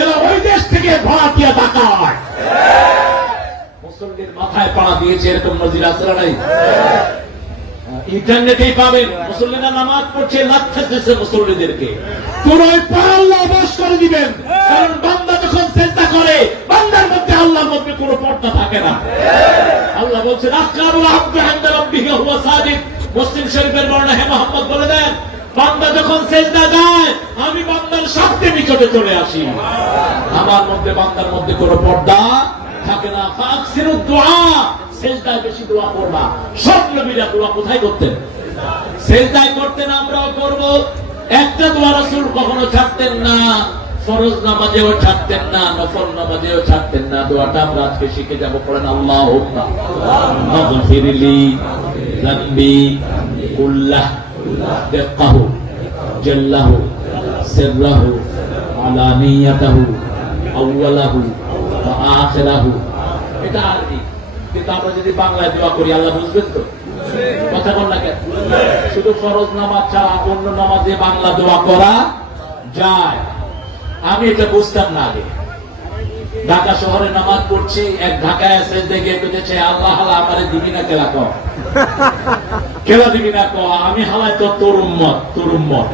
এরা ওই দেশ থেকে ভাড়াটিয়া ডাকায়। মুসল্লির মাথায় পাড়া দিয়েছে, এরকম নজির আছে না নাই? ইন্টারনেটেই পাবেন, মুসল্লিরা নামাজ পড়ছে, লাগতেছে মুসল্লিদেরকে পুরোই আল্লাহ বশ করে দিবেন। কারণ বান্দা যখন চেষ্টা করে, বান্দার মধ্যে আল্লাহর মধ্যে কোনো পর্দা থাকে না। আল্লাহ বলছেন আকারুল আব্দু ইনদা রাব্বিহি হুয়া সাজিদ। মুসলিম শরীফের বর্ণনা, হে মুহাম্মদ বলে দেন, বান্দা যখন সেজদা যায়, আমি বান্দার সাথে নিকটে চলে আসি। আমার মধ্যে বান্দার মধ্যে কোনো পর্দা থাকে না। ফাকসিরুদ দুআ, সেজদায় বেশি দোয়া করবা। সব নবীরা দোয়া কোথায় করতেন? সেজদায় করতেন, আমরাও করব। একটা দোয়া রাসূল কখনো ছাড়তেন না, ফরজ নামাজেও ছাড়তেন না, নফল নামাজেও ছাড়তেন না। দোয়াটা আমরা আজকে শিখে যাব। পড়েন আল্লাহুম্মা মাগফিরলি যামবি কুল্লাহ দাক্কাহু জাল্লাহু সিররাহু আলানিয়াতাহু আউওয়ালাহু ওয়া আখিরাহু। এটা আরবি, কিন্তু আমরা যদি বাংলায় দোয়া করি আল্লাহ বুঝবেন তো? কথা বল না কেন? শুধু ফরজ নামাজ ছাড়া অন্য নামাজে বাংলা দোয়া করা যায়? আমি এটা বুঝতাম না আগে। ঢাকা শহরে নামাজ পড়ছি, এক ঢাকায় এসে দেখে বুঝেছে আল্লাহ হালা আমারে দিবি না কেলা ক, কেলা দিবি না ক, আমি হালাই তো তোর উম্মত, তোর উম্মত।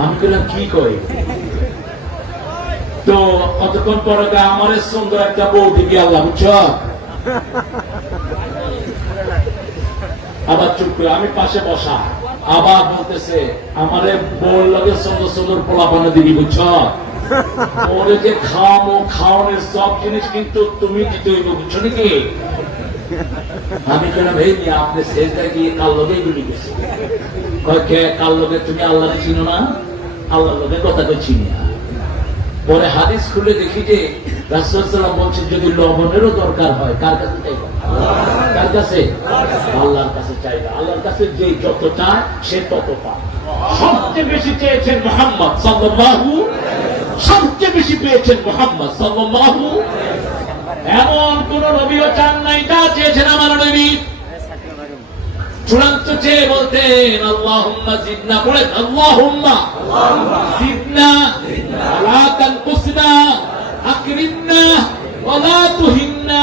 আমি বললাম কি কই? তো কতক্ষণ পরে আমারে সুন্দর একটা বউ দিবি আল্লাহ, বুঝছ? আবার চুপ করে, আমি পাশে বসা, আবার বলতেছে আমারে বউর লাগে সুন্দর সুন্দর পোলাপানা দিবি, বুঝছ? ওরে যে খাওয়ামো, খাওয়ানোর সব জিনিস কিন্তু তুমি দিতে হইব, বুঝছো নাকি? আমি বললাম এই নিয়ে আপনি সেজদা গিয়ে কার লগে গুলি গেছে? কার লগে? তুমি আল্লাহ চিনো না? আল্লাহর লগে কথা তো চিনি না। পরে হাদিস খুলে দেখি যে রাসূল সাল্লাল্লাহু আলাইহি ওয়াসাল্লাম বলছেন যদি লবণেরও দরকার হয় কার কাছে চাইবা? কার কাছে? আল্লাহর কাছে চাইবা। আল্লাহর কাছে যে যত চায় সে তত পায়। সবচেয়ে বেশি চেয়েছেন মুহাম্মদ সাল্লাল্লাহু, সবচেয়ে বেশি পেয়েছেন মুহাম্মদ সাল্লাল্লাহু। এমন কোন নবীও চান নাই যা চেয়েছেন আমার নবী। চূড়ান্ত চেয়ে বলতেন আল্লাহুম্মা জিদনা, বলেন আল্লাহুম্মা জিদনা ওয়ালা তানকুসনা আকরিমনা ওয়ালা তুহিন্না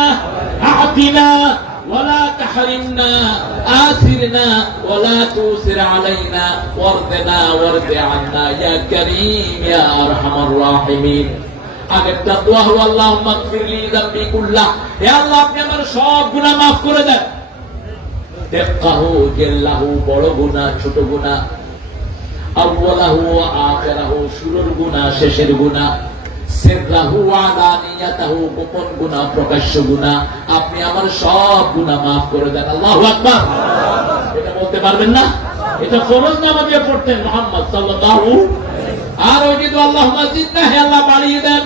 আ'তিনা ওয়ালা তাহরিমনা আথিরনা ওয়ালা তুসির আলাইনা ওয়ারদনা ওয়ারদি আন্না ইয়া কারীম ইয়া আরহামার রাহিমিন। আগেরটা দোয়া হলো আল্লাহুম্মা গফিরলি যামবি কুল্লাহ, হে আল্লাহ আপনি আমার সব গুনাহ মাফ করে দেন। দাক্কাহু জাল্লাহু, বড় গুনাহ ছোট গুনাহ, আউওয়ালাহু আখিরাহু, শুরুর গুনাহ শেষের গুনাহ, সিররাহু আলানিয়াতাহু, গোপন গুনাহ প্রকাশ্য গুনাহ, আপনি আমার সব গুনাহ মাফ করে দেন। আল্লাহু আকবার। এটা বলতে পারবেন না? এটা ফরজ নামাজে পড়তেন মুহাম্মদ সাল্লাল্লাহু। আর ওই যে আল্লাহুম্মা জিদনা, হে আল্লাহ বাড়িয়ে দেন,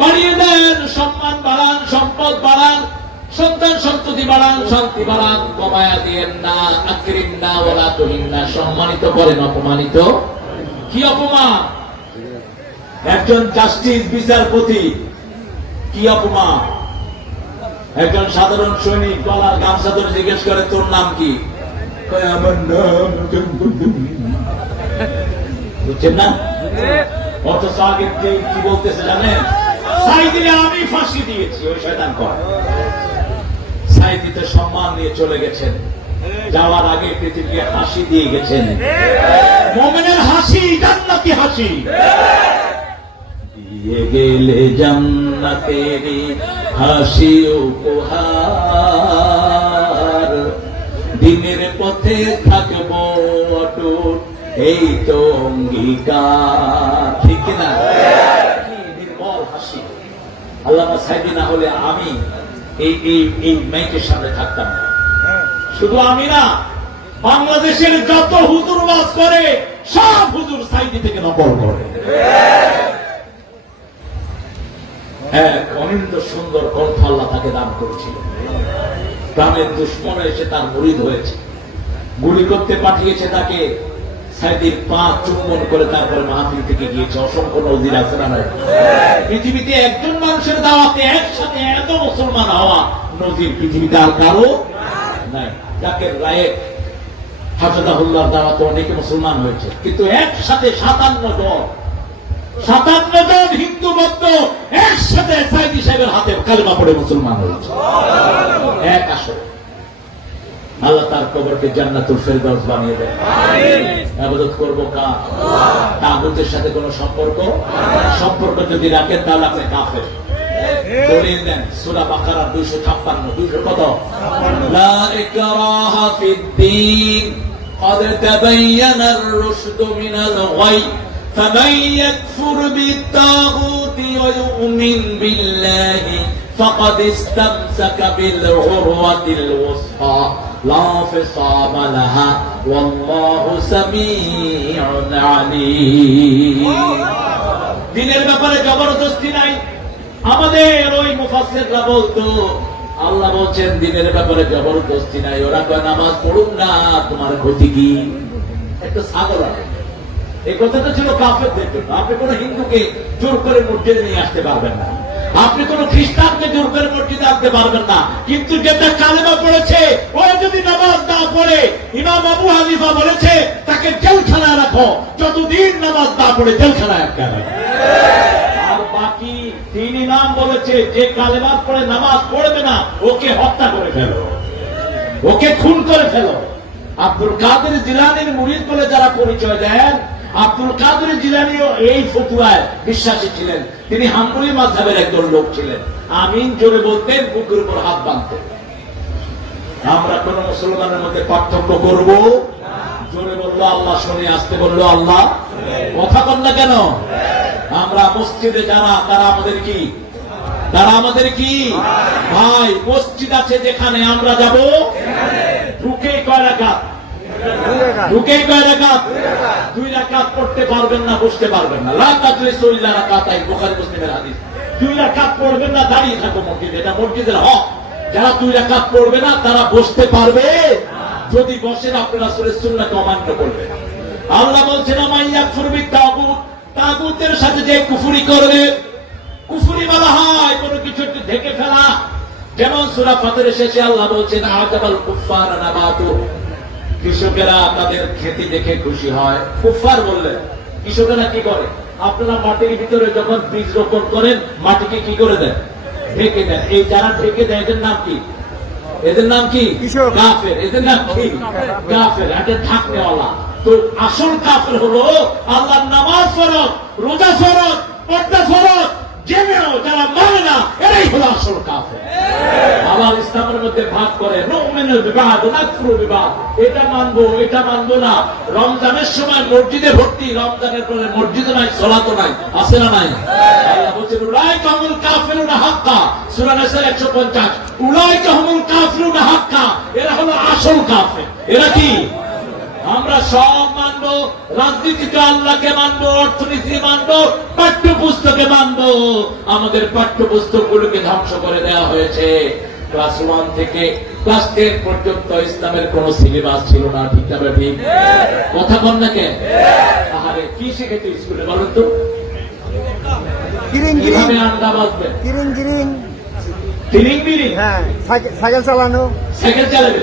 বাড়িয়ে দেন, সম্মান বাড়ান, সম্পদ বাড়ান, সন্তান সন্ততি বাড়ান, শান্তি বাড়ান, কমায়া দিয়েন না। আকরিমনা ওয়ালা তুহিন্না, সম্মানিত করেন, অপমানিত কি অপমান? একজন জাস্টিস বিচারপতি কি অপমান? একজন সাধারণ সৈনিক গলার গামছা ধরে জিজ্ঞেস করে তোর নাম কি? আমার নাম, বুঝছেন না? অথচ আগে কি বলতেছে জানেন? সাইদিলে আমি ফাঁসি দিয়েছি, ওই শয়তান কর। সাইদিতে সম্মান নিয়ে চলে গেছেন, যাওয়ার আগে পৃথিবীকে হাসি দিয়ে গেছেন। মুমিনের হাসি জান্নাতি হাসি। দিয়ে গেলে জান্নাতেরি হাসি উপহার, দিনের পথে থাকবো অটুট এই তো অঙ্গীকার। ঠিক না? নির্মল হাসি। আল্লামা সাইদি না হলে আমি এই মাইকের সামনে থাকতাম না। শুধু আমি না, বাংলাদেশের যত হুজুর ওয়াজ করে সব হুজুর সাইদি থেকে নকল করে। এক অনিন্দ সুন্দর কণ্ঠ আল্লাহ তাকে দান করেছিল। প্রাণের দুশ্মন এসে তার মুরিদ হয়েছে, গুলি করতে পাঠিয়েছে তাকে। সাইদির পা চুম্বন করে তারপরে মাহফিল থেকে গিয়েছে। অসংখ্য নজির আছে না নাই? পৃথিবীতে একজন মানুষের দাওয়াতে একসাথে এত মুসলমান হওয়া নজির পৃথিবীতে আর কারো নাই। জাকির নায়েক হাফেজাহুল্লাহর দাওয়াতে অনেকে মুসলমান হয়েছে, কিন্তু একসাথে 57 জন ঐক্যবদ্ধ একসাথে সাইদি সাহেবের হাতে কালেমা পড়ে মুসলমান হয়েছে। এক আসর আল্লাহ তার কবরকে জান্নাতুল ফেরদাউস বানিয়ে দেয়। ইবাদত করবো কার? তাগুতের সাথে কোনো সম্পর্ক যদি রাখেন তাহলে আপনি কাফের। দলিল দেন সূরা বাকারা 256 200 কত? লা ইকরাহা ফিদ্দীন قد تبين الرشد من الغي فمن يكفر بالطاغوت ويؤمن بالله فقد استمسك بالعروة الوثقى لا انفصام لها والله سميع عليم। দিনের ব্যাপারে জবরদস্তি নাই। আমাদের ওই মুফাসসিররা বলতো, আল্লাহ বলছেন দিনের ব্যাপারে জবরদস্তি নাই। ওরা কয় নামাজ পড়ুন না, তোমার ক্ষতি কি? একটা ছাগল আছে। এই কথাটা ছিল কাফেরদের জন্য। আপনি কোন হিন্দুকে জোর করে মসজিদে নিয়ে আসতে পারবেন না, আপনি কোন খ্রিস্টানকে জোর করে মসজিদে আনতে পারবেন না। কিন্তু যেটা কালেমা পড়েছে ওরা যদি নামাজ না পড়ে, ইমাম আবু হানিফা বলেছে তাকে জেলখানায় রাখো, যতদিন নামাজ না পড়ে জেলখানায় আটকে রাখো। আর বাকি তিন ইমাম বলেছে যে কালেমা পড়ে নামাজ পড়বে না ওকে হত্যা করে ফেলো, ওকে খুন করে ফেলো। আব্দুল কাদের জিলানীর মুরিদ বলে যারা পরিচয় দেন, আব্দুল কাদের জিলানীও এই ফতুয়ায় বিশ্বাসী ছিলেন। তিনি হাম্বলি মাযহাবের একজন লোক ছিলেন। আমিন জোরে বলতেন, বুকের উপর হাত বাঁধতেন। আমরা কোন মুসলমানের মধ্যে পার্থক্য করব? জোরে বললো আল্লাহ শুনে, আসতে বললো আল্লাহ। কথা বল না কেন? আমরা মসজিদে যারা, তারা আমাদের কি ভাই? মসজিদ আছে যেখানে আমরা যাব, ঢুকেই কয় রাকাত? 2 রাকাত পড়তে পারবেন না, বসতে পারবেন না। রাকাতাই বুখারী মুসলিমের হাদিস। 2 রাকাত পড়বেন না, দাঁড়িয়ে থাকো মসজিদে, এটা মসজিদের হক। যারা 2 রাকাত পড়বে না তারা বসতে পারবে, যদি বসেন আপনারা রাসূলের সুন্নাহকে অমান্য করবেন। আল্লাহ বলছেন মাইয়াকফুর বিত-তাগুত, তাগুতের সাথে যে কুফরি করবে, কুফরি বলা হয় কোন কিছু একটু ঢেকে ফেলা। যেমন সূরা ফাতিরের শেষে আল্লাহ বলছেন আজাবাল কুফফার নাবাতু, কৃষকেরা তাদের খেতি দেখে খুশি হয়। কুফফার বললেন কৃষকেরা কি করে? আপনারা মাটির ভিতরে যখন বীজ রোপণ করেন, মাটিকে কি করে দেন? ঢেকে দেন। এই যারা ঢেকে দেয় এদের নাম কি? কাফের। এদের নাম কি? কাফের। এটা ঢাকনেওয়ালা। তো আসল কাফের হলো আল্লাহর নামাজ ফরজ, রোজা ফরজ, পর্দা ফরজ জেনেও যারা মানে না, এরাই হলো আসল কাফের। আল্লাহ ইসলামের মধ্যে ভাগ করে, মুমিনুল বিবাদ, নাকফুরু বিবাদ, এটা মানবো এটা মানবো না। রমজানের সময় মসজিদে ভর্তি, রমজানের পরে মসজিদে নাই, সালাতও নাই, আছে না নাই? আল্লাহ বলেন উলাইকা হুমুল কাফিরুনা হাক্কা, সূরা নিসা 150। উলাইকা হুমুল কাফিরুনা হাক্কা, এরা হলো আসল কাফের। এরা কি? আমরা সব মানবো, রাজনীতিকে আল্লাহকে মানবো, অর্থনীতি মানবো, পাঠ্যপুস্তকে মানবো। আমাদের পাঠ্যপুস্তকগুলোকে ধ্বংস করে দেওয়া হয়েছে। ক্লাস 1 থেকে ক্লাস 10 পর্যন্ত ইসলামের কোন সিলেবাস ছিল না। ঠিক না ঠিক? কথা বল না কেন? আরে কি শিখেছে স্কুলে বলেন তো? কিভাবে আন্ডা বাজবে, হ্যাঁ, সাইকেল চালাবে।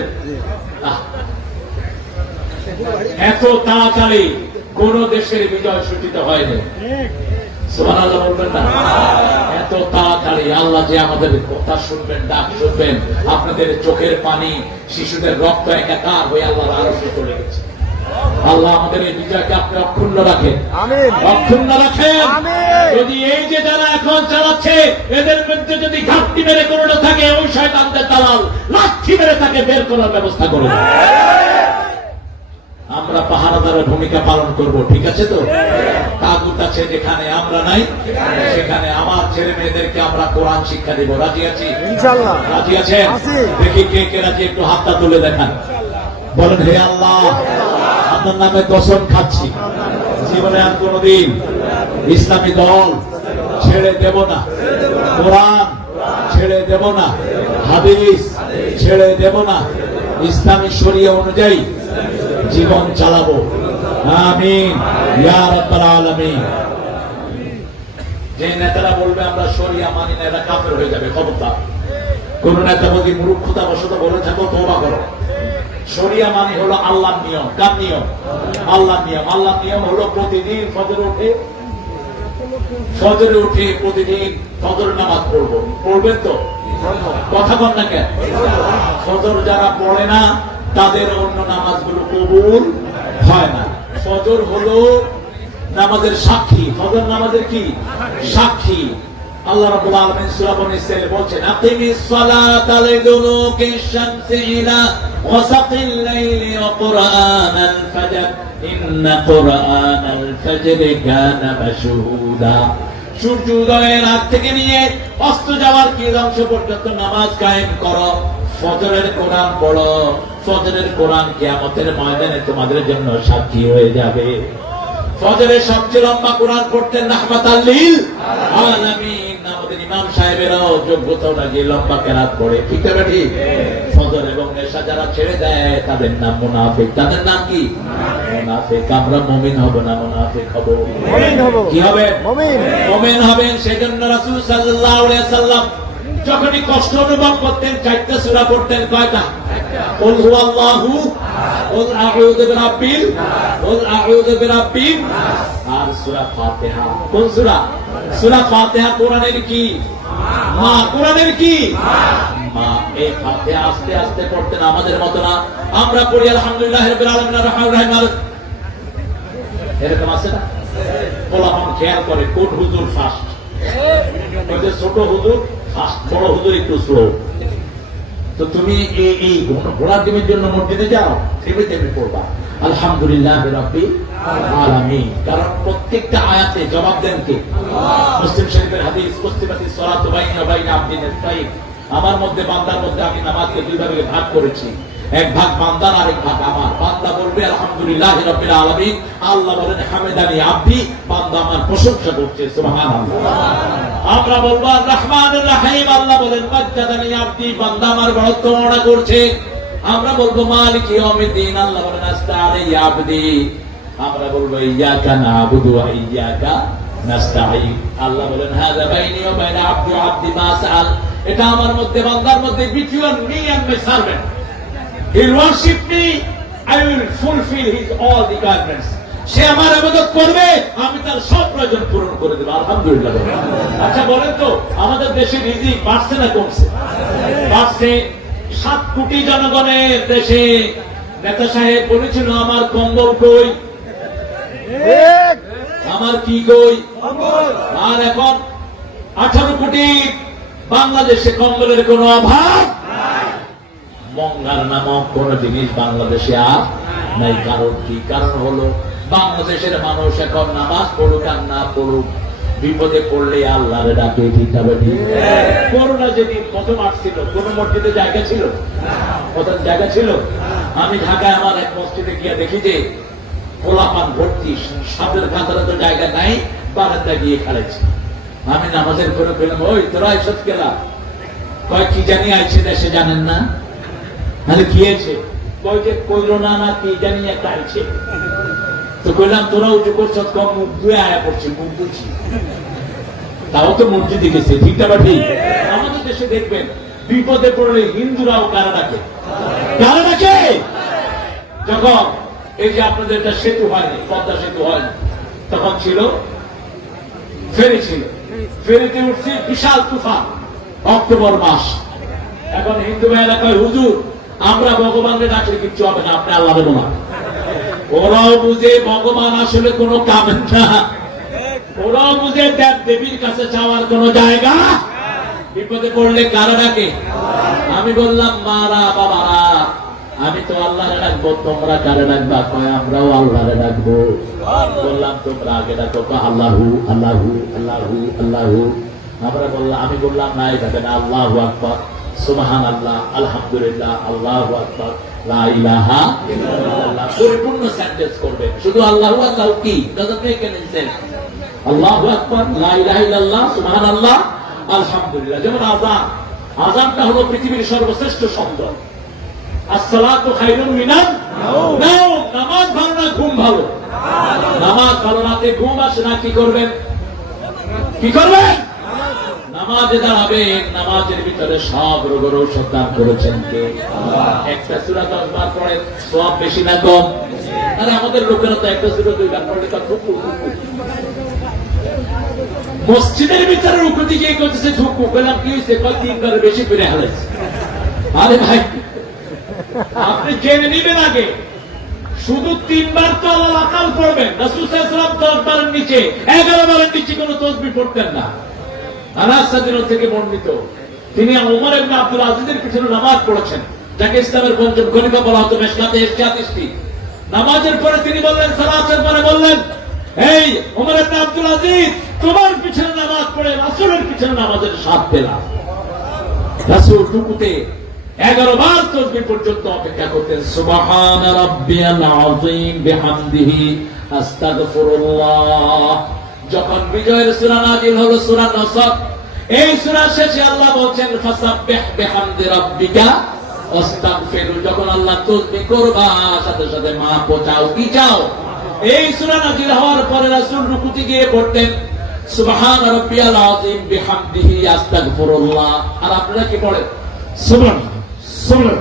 এত তাড়াতাড়ি কোন দেশের বিজয় সূচিত হয়নি। সুবহানাল্লাহ বলবেন না? এত তাড়াতাড়ি আল্লাহ যে আমাদের কথা শুনবেন, ডাক শুনবেন, আপনাদের চোখের পানি, শিশুদের রক্ত একাকার হয়ে আল্লাহর আরশে চলে গেছে। আল্লাহ আমাদের এই বিজয়কে আপনি অক্ষুণ্ণ রাখেন, অক্ষুণ্ণ রাখেন। যদি এই যে যারা এখন চালাচ্ছে এদের মধ্যে যদি ঘাটতি মেরে কোনটা থাকে, ওই শয়তানদের দালাল লাঠি মেরে তাকে বের করার ব্যবস্থা করে দেন। আমরা পাহারাদারের ভূমিকা পালন করব, ঠিক আছে তো? তাগুত আছে যেখানে, আমরা নাই সেখানে আমার ছেলে মেয়েদেরকে আমরা কোরআন শিক্ষা দিব। রাজি আছি? ইনশাআল্লাহ। রাজি আছেন? দেখি কে কে রাজি, একটু হাতটা তুলে দেখান। বলেন হে আল্লাহ, আপনার নামে কসম খাচ্ছি, জীবনে আর কোনদিন ইসলামী দল ছেড়ে দেব না, কোরআন ছেড়ে দেব না, হাদিস ছেড়ে দেব না, ইসলামী শরিয়া অনুযায়ী জীবন চালাবো। আমিন ইয়া রাব্বাল আলামিন। যে নেতারা বলবে আমরা শরিয়া মানি না, এরা কাফের হয়ে যাবে, খবরদার। কোন নেতা যদি মূর্খতা বশত বলে থাকো, তওবা করো। শরিয়া মানে হলো আল্লাহর নিয়ম। কার নিয়ম? আল্লাহর নিয়ম। আল্লাহর নিয়ম হলো প্রতিদিন ফজর উঠে ফজরে উঠে প্রতিদিন ফজর নামাজ পড়বো, পড়বেন তো? কথা বল না কেন? ফজর যারা পড়ে না তাদের অন্য নামাজগুলো কবুল হয় না। ফজর হলো নামাজের সাক্ষী। ফজর নামাজের কি সাক্ষী? আল্লাহ রাব্বুল আলামিন সূরা বনী ইসরাঈলে বলছেন, আকিমিস সালাতা লিদুলুকিশ শামসি ইলা ওয়াসাকিল লাইলি ওয়া কুরআনাল ফাজর ইন্না কুরআনাল ফাজরি কানা মাশহুদা। সূর্য উদয়ের আগ থেকে নিয়ে অস্ত যাওয়ার কি অংশ পর্যন্ত নামাজ কায়েম করো, ফজরের কোরআন পড়ো। ফজরের কোরআন কিয়ামতের ময়দানে তোমাদের জন্য সাক্ষী হয়ে যাবে। ফজরের সবচেয়ে লম্বা কোরআন পড়তেন রাহমাতাল লিল আলামিন। আমাদের ইমাম সাহেবেরাও যোগ্যতা লাগিয়ে লম্বা কেরাত পড়ে, ঠিক না ঠিক? ফজর এবং নেশা যারা ছেড়ে দেয় তাদের নাম মুনাফিক। তাদের নাম কি? মুনাফিক। আমরা মুমিন হব না মুনাফিক হব? কি হবে? মুমিন হবেন। সেজন্য রাসূল সাল্লাল্লাহু আলাইহি ওয়াসাল্লাম যখনই কষ্ট অনুভব করতেন চারটা সূরা পড়তেন। কয়টা? কুল হুয়াল্লাহু, কুল আউযু বিরাব্বিল, কুল আউযু বিরাব্বিন আর সূরা ফাতিহা। কোন সূরা? সূরা ফাতিহা কোরআনের কি মা। কোরআনের কি মা। এই ফাতিহা আস্তে আস্তে পড়তেন, আমাদের মত না। আমরা পড়ি আলহামদুলিল্লাহি রাব্বিল আলামিন আর রাহমানির রহিম, এরকম আছে না? পোলাপান খেয়াল করে কোন হুজুর ফাস্ট, ছোট হুজুর ফাস্ট, বড় হুজুর একটু স্লো। তো তুমি এই ঘোড়ার ডিমের জন্য মসজিদে যাও, থেমে থেমে পড়বা আলহামদুলিল্লাহ রাব্বিল আলামিন। কারণ প্রত্যেকটা আয়াতে জবাব দেন কে? মুসলিম শরীফের হাদিস, কুসতিবাতিস সালাতু বাইনা বাইনা আবদিন তাইব। আমার মধ্যে বান্দার মধ্যে আমি নামাজকে দুই ভাগে ভাগ করেছি, এক ভাগ বান্দার আর এক ভাগ আমার। বান্দা বলবে আলহামদুলিল্লাহ রাব্বিল আলামিন, আল্লাহ বলেন হামিদানি আবদি, বান্দা আমার প্রশংসা করছে সুবহানাল্লাহ। আমরা বলবো আর রহমানুর রহিম, আল্লাহ বলেন মাজ্জাদানি আবদি, বান্দা আমার বড়ত্বমনা করছে। আমরা বলবো মালিক ইয়াউমিদ্দিন, আল্লাহ বলেন আস্তাগফিরু ইয়া আবদি। আমরা বলবো ইয়াকা না'বুদু ওয়া ইয়াকা নাস্তাঈন, আল্লাহ বলেন হাযা বাইনি ওয়া বাইনা আবদি ওয়া আবদি মা সাআল। এটা আমার মধ্যে বান্দার মধ্যে between me and my servant. He worship me, I will fulfill his all requirements. সে আমার ইবাদত করবে, আমি তার সব প্রয়োজন পূরণ করে দেব। আলহামদুলিল্লাহ। আচ্ছা বলেন তো, আমাদের দেশে রিজিক বাড়ছে না কমছে? বাড়ছে। 7 কোটি জনগণের দেশে নেতা সাহেব বলেছিল আমার কম্বল কই, আমার কি কই। আর এখন 18 কোটি বাংলাদেশে কম্বলের কোনো অভাব, মঙ্গার নামক কোন জিনিস বাংলাদেশে আর নাই। কারণ কি? কারণ হলো বাংলাদেশের মানুষ এখন নামাজ পড়ুক আর না পড়ুক, বিপদে পড়লে আল্লাহরে ডাকে। ঠিক হবে? করোনা যেদিন প্রথম আসছিল কোন মসজিদে জায়গা ছিল? কোথাও জায়গা ছিল? আমি ঢাকায় আমার এক মসজিদে গিয়ে দেখি যে পোলাপান ভর্তি, সাদের কাতারে তো জায়গা নাই, বারান্দা গিয়ে খেলেছে। আমি নামাজের করে পেলাম, ওই তোরা এসব গেলা কয় কি জানি আইছে দেশে, জানেন না? তাহলে কি হয়েছে? কই যে করোনা না কি জানি একটা আইছে। তো কইলাম তোরা উঠে করছ, কম মুখ ধুয়ে আয়া পড়ছে, মুখ ধুচ্ছি, তাও তো মসজিদে গেছে। ঠিক না ঠিক? আমাদের দেশে দেখবেন বিপদে পড়লে হিন্দুরাও কারা ডাকে? কারা ডাকে? যখন এই যে আপনাদের একটা সেতু হয়নি, পদ্মা সেতু হয়নি, তখন ছিল ফেরি, ছিল ফেরিতে উঠছে বিশাল তুফান, অক্টোবর মাস। এখন হিন্দু ভাইয়েরা কয় হুজুর আমরা ভগবানকে ডাকলে কিচ্ছু হবে না, আপনি আল্লাহ দেব না। ওরাও বুঝে ভগবান আসলে কোনো কামেন না, ওরাও বুঝে দেব দেবীর কাছে যাওয়ার কোন জায়গা। বিপদে পড়লে কারা ডাকে? আমি বললাম মারা বাবারা, আমি তো আল্লাহরে ডাকবো, তোমরা কারে ডাকবা? কয় আমরাও আল্লাহরে ডাকবো। বললাম তোমরা আগে ডাকো, আল্লাহু আল্লাহু আল্লাহু আল্লাহু। আমরা বললাম, আমি বললাম না এভাবে না, আল্লাহু আকবার, সুবহানাল্লাহ, আলহামদুলিল্লাহ, আল্লাহু আকবার, লা ইলাহা ইল্লাল্লাহ। পরিপূর্ণ সেন্টেন্স করবেন। শুধু আল্লাহু আকবার কি doesn't make any sense। আল্লাহু আকবার, লা ইলাহা ইল্লাল্লাহ, সুবহানাল্লাহ, আলহামদুলিল্লাহ। যেমন আযান, আযানটা হলো পৃথিবীর সর্বশ্রেষ্ঠ শব্দ। আসসালাতু খায়রুম মিনান নাওম, নামাজ ভালো না ঘুম ভালো? নামাজ ভালো, রাতে ঘুম আসে না, কি করবেন? কি করবেন? নামাজে দাঁড়াবেন। নামাজের ভিতরে সব রোগের ঔষধ দান করেছেন কে? একটা সূরা 10 বার পড়েন, সওয়াব বেশি না কম? আরে আমাদের লোকেরা তো একটা সূরা 2 বার পড়লে তো খুব মসজিদের ভিতরে রুকুতে গিয়ে করতেছে ঢুকু বললাম কি হয়েছে কয় 3 বার বেশি করে হালাইছে। আরে ভাই আপনি জেনে নিবেন আগে, শুধু 3 বার তো আল্লাহ আকাল পড়বেন। রাসূল সাল্লাল্লাহু আলাইহি ওয়াসাল্লাম 10 বারের নিচে 11 বারের নিচে কোনো তাসবিহ পড়তেন না। আনাস রাদিয়াল্লাহু থেকে বর্ণিত, তিনি ওমর ইবনে আব্দুল আজিজের পিছনে নামাজ পড়েছেন, যাকে ইসলামের পঞ্চম খলিফা বলা হতো, মেশকাতে ইশকাতিস্তি। নামাজের পরে তিনি বললেন, সালাতের পরে বললেন, এই ওমর ইবনে আব্দুল আজিজ, তোমার পিছনে নামাজ পড়ে রাসূলের পিছনে নামাজের স্বাদ পেলাম। রাসূল রুকুতে 11 বার তাসবিহ পর্যন্ত অপেক্ষা করতেন। সুবহান রাব্বিয়াল আযীম বিহামদিহি আস্তাগফিরুল্লাহ। যখন বিজয়ের সূরা নাযিল হলো, সূরা নসর, এই সূরা শেষে আল্লাহ বলেন ফাসাব্বিহ বিহামদি রাব্বিকা ওয়াস্তাগফিরু। যখন আল্লাহ তাসবিহ করবা সাথে সাথে মাফ চাও, কি চাও? এই সূরা নাযিল হওয়ার পরে রাসূল রুকুতে গিয়ে পড়তেন সুবহান রাব্বিয়াল আযীম বিহামদিহি আস্তাগফিরুল্লাহ। আর আপনারা কি পড়েন? সুবহান সুবহান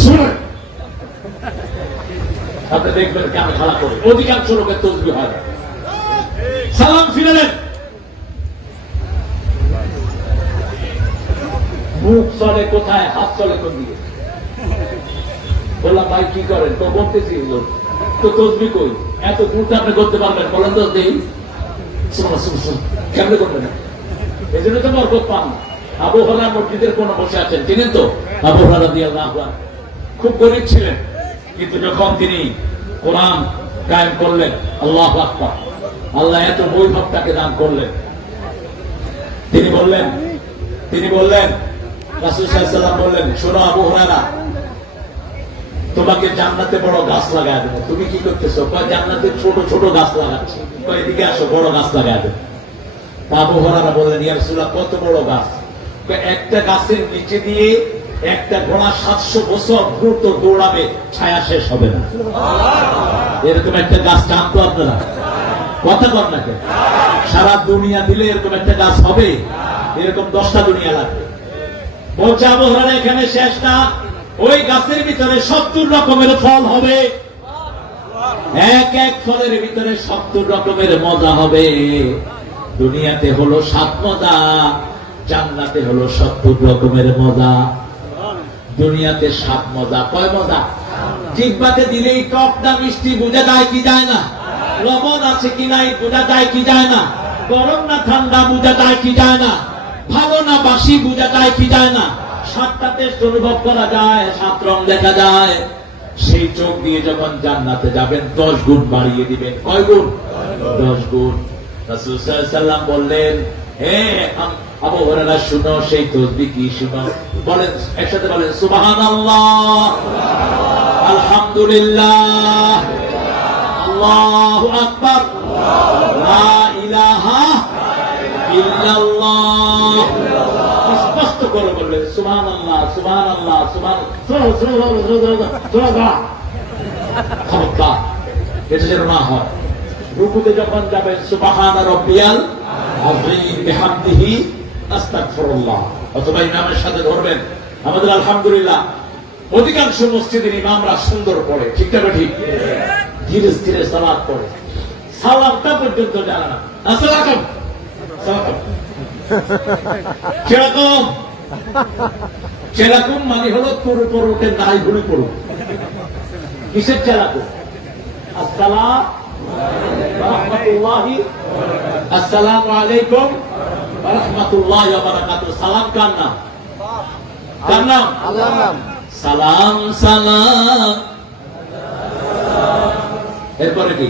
সুবহান। আপনি দেখবেন কেমন খেলা করে অধিকাংশ লোকের তাসবিহ হয়। সালাম ফিরালেন, মুখ চলে কোথায়, হাত চলে কোন দিকে? বললাম ভাই কি করেন? তো বলতেছি তো তাসবিহ কই, এত দূরটা আপনি করতে পারবেন? বলেন তো দেই। কেমনে করবেন? এই জন্য তো বরকত পান। আবু হুরায়রা মসজিদের কোন বসে আছেন, চিনেন তো? আবু হুরায়রা রাদিয়াল্লাহু আনহু খুব গরীব ছিলেন, কিন্তু যখন তিনি কোরআন কায়েম করলেন, আল্লাহু আকবার, আল্লাহ এত বৈভব তাকে দান করলেন। তিনি বললেন রাসূল সাল্লাল্লাহু আলাইহি ওয়াসাল্লাম বললেন, শোনো আবু হুরায়রা, তোমাকে জান্নাতে বড় গাছ লাগায় দেবো। তুমি কি করতেছো? কয় জান্নাতে ছোট ছোট গাছ লাগাচ্ছি। কয় এদিকে আসো, বড় গাছ লাগায় দেবো। আবু হুরায়রা বললেন, ইয়া রাসূলুল্লাহ কত বড় গাছ? একটা গাছের নিচে দিয়ে একটা ঘোড়া 700 বছর দ্রুত দৌড়াবে, ছায়া শেষ হবে না। এরকম একটা গাছ টানতো আপনারা? কথা বল না কেন? সারা দুনিয়া দিলে এরকম একটা গাছ হবে? এরকম 10টা দুনিয়া লাগবে। বলছে আবু হুরায়রা এখানে শেষ না, ওই গাছের ভিতরে 70 রকমের ফল হবে, এক এক ফলের ভিতরে 70 রকমের মজা হবে। দুনিয়াতে হলো 7 মজা, জান্নাতে হলো 70 রকমের মজা। দুনিয়াতে 7 মজা, কয় মজা? জিহ্বাতে দিলেই টক না মিষ্টি বোঝা যায় কি যায় না? লবণ আছে কি নাই বোঝা যায় কি যায় না? গরম না ঠান্ডা বোঝা যায় কি যায় না? ভালো না বাসি বোঝা যায় কি যায় না? 7টা টেস্ট অনুভব করা যায়, 7 রং দেখা যায়। সেই চোখ দিয়ে যখন জান্নাতে যাবেন 10 গুণ বাড়িয়ে দিবেন। কয় গুণ? 10 গুণ। রাসূল সাল্লাল্লাহু আলাইহি ওয়াসাল্লাম বললেন, হে আবু হুরায়রা শুনো, সেই তাসবিহ কি শুনো? বলেন একসাথে, বলেন সুবহানাল্লাহ, আলহামদুলিল্লাহ, আল্লাহু আকবার, লা ইলাহা ইল্লাল্লাহ। স্পষ্ট করে বললেন সুবহানাল্লাহ, সুবহানাল্লাহ, সুবহানাল্লাহ। খবরদার এটা যেন না হয়। রুকুতে যখন যাবেন সুবহান রাব্বিয়াল আযীম বিহামদিহি আস্তাগফিরুল্লাহ, অথবা ইমামের সাথে ধরবেন। আমাদের আলহামদুলিল্লাহ অধিকাংশ মসজিদের ইমামরা সুন্দর পড়ে, ঠিক না ঠিক? ধীরে ধীরে সালাত পড়ে, সালাতটা পর্যন্ত জানা না। আসসালামু কিরকম? চেলাকুম মানে হলো তোর উপর উঠে দাঁড়াই ঘুরে পড়ুক। কিসের চেলাকুম? আসসালামু আলাইকুম ওয়া রাহমাতুল্লাহি ওয়া বারাকাতুহু। সালাম কার নাম? কার নাম? আল্লাহর নাম। সালাম সালাম, এরপরে কি?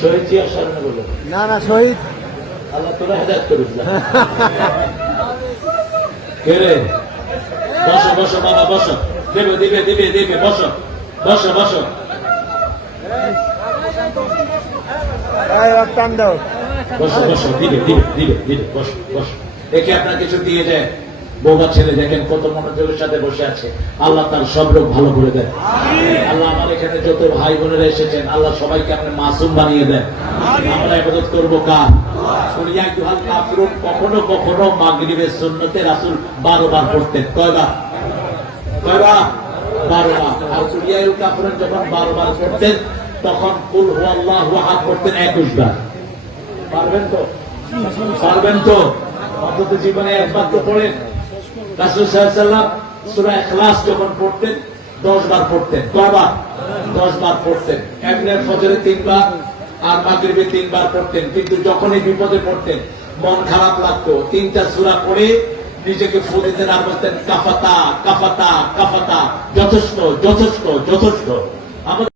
শহীদ জিয়ার সামনে বলো না, না শহীদ, আল্লাহ তোরা হেদায়েত করুক। কে রে? বসো বসো বাবা, বসো। দেবে দিবে দিবে দিবে, বসো বসো বসো। বসো বসো, দিবে দিবে দিবে দিবে, বসো বসো। দেখে আপনার কিছু দিয়ে যায়। বৌমা ছেলে দেখেন কত মনোযোগের সাথে বসে আছে। আল্লাহ তার সব রোগ ভালো করে দেন। আল্লাহ আমার এখানে যত ভাই বোনেরা এসেছেন, আল্লাহ সবাইকে আপনি মাসুম বানিয়ে দেন। আমরা ইবাদত করবো কার? কুলিয়া আইয়ুহাল কাফিরুন কখনো কখনো মাগরিবের সুন্নতে রাসূল 12 বার পড়তেন। কয়বার? কয়বার? 12 বার। আর কুলিয়া আইয়ুহাল কাফিরুন যখন 12 বার পড়তেন, তখন কুল হুয়াল্লাহু আহাদ পড়তেন 21 বার। পারবেন তো? পারবেন তো? অন্তত জীবনে একবার তো পড়েন। রাসূল সাল্লাল্লাহু আলাইহি ওয়াসাল্লাম সূরা ইখলাস যখন পড়তেন 10 বার পড়তেন। কয়বার? 10 বার পড়তেন। একদিন ফজরে 3 বার আর মাগরিবে 3 বার পড়তেন। কিন্তু যখনই বিপদে পড়তেন, মন খারাপ লাগতো, 3টা সূরা পড়ে নিজেকে ফু দিতেন আর বলতেন কাফাতা কাফাতা কাফাতা, যথেষ্ট যথেষ্ট যথেষ্ট। আমাদের